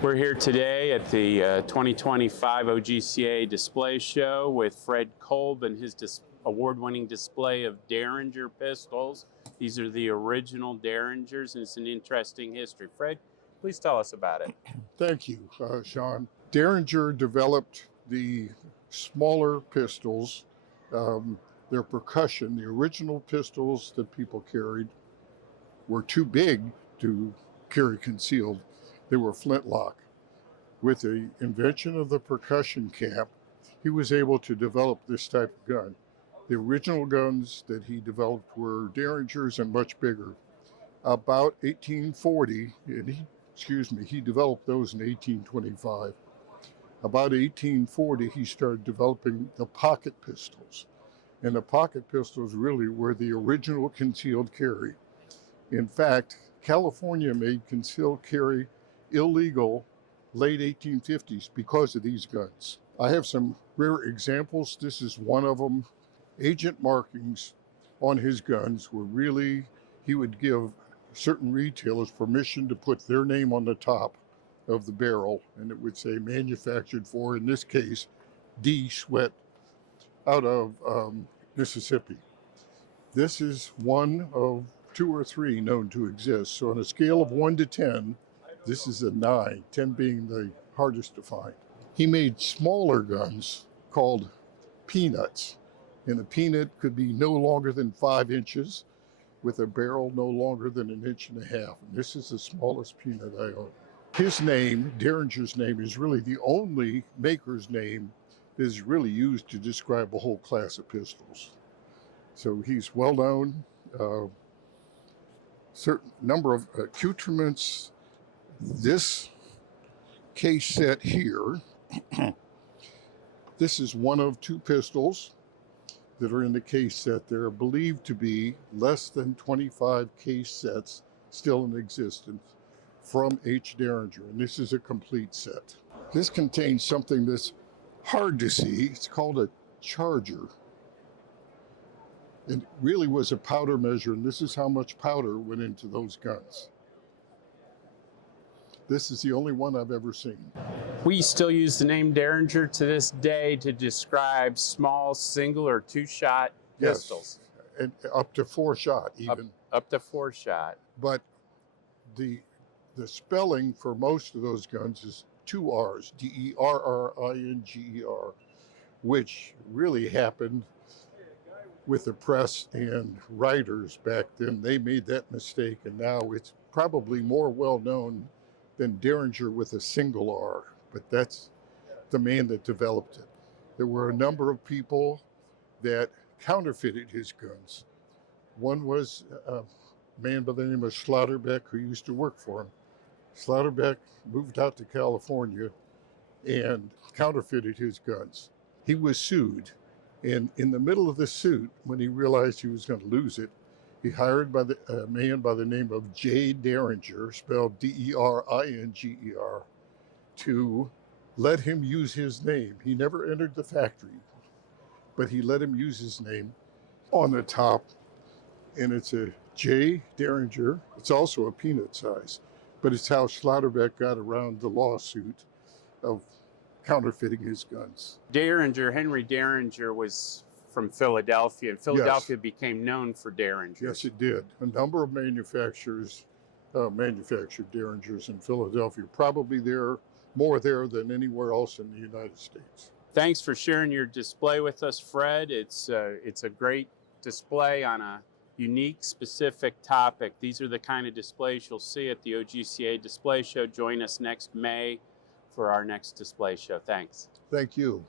We're here today at the 2025 OGCA display show with Fred Kolb and his award-winning display of Deringer pistols. These are the original Deringers, and it's an interesting history. Fred, please tell us about it. Thank you, Sean. Deringer developed the smaller pistols, their percussion. The original pistols that people carried were too big to carry concealed. They were flintlock. With the invention of the percussion cap, he was able to develop this type of gun. The original guns that he developed were Deringers and much bigger. About 1840, and he developed those in 1825. About 1840, he started developing the pocket pistols. And the pocket pistols really were the original concealed carry. In fact, California made concealed carry illegal late 1850s because of these guns. I have some rare examples. This is one of them. Agent markings on his guns were really, he would give certain retailers permission to put their name on the top of the barrel, and it would say manufactured for, in this case, D. Sweat out of Mississippi. This is one of 2 or 3 known to exist. So on a scale of 1 to 10, this is a 9, 10 being the hardest to find. He made smaller guns called peanuts, and a peanut could be no longer than 5 inches with a barrel no longer than 1.5 inches. And this is the smallest peanut I own. His name, Deringer's name, is really the only maker's name that is really used to describe a whole class of pistols. So he's well known. Certain number of accoutrements. This case set here, this is one of 2 pistols that are in the case set. There are believed to be less than 25 case sets still in existence from H. Deringer, and this is a complete set. This contains something that's hard to see. It's called a charger. It really was a powder measure, and this is how much powder went into those guns. This is the only one I've ever seen. We still use the name Deringer to this day to describe small single or 2-shot pistols. Yes, and up to 4-shot even. Up to 4-shot. But the spelling for most of those guns is 2 R's, D-E-R-R-I-N-G-E-R, which really happened with the press and writers back then. They made that mistake, and now it's probably more well known than Deringer with a single R, but that's the man that developed it. There were a number of people that counterfeited his guns. One was a man by the name of Slaughterbeck, who used to work for him. Slaughterbeck moved out to California and counterfeited his guns. He was sued, and in the middle of the suit, when he realized he was going to lose it, he hired a man by the name of J. Deringer, spelled D-E-R-I-N-G-E-R, to let him use his name. He never entered the factory, but he let him use his name on the top, and it's a J. Deringer. It's also a peanut size, but it's how Slaughterbeck got around the lawsuit of counterfeiting his guns. Henry Deringer was from Philadelphia, and Philadelphia became known for Deringers. Yes, it did. A number of manufacturers manufactured Deringers in Philadelphia, probably more there than anywhere else in the United States. Thanks for sharing your display with us, Fred. It's a great display on a unique, specific topic. These are the kind of displays you'll see at the OGCA display show. Join us next May for our next display show. Thanks. Thank you.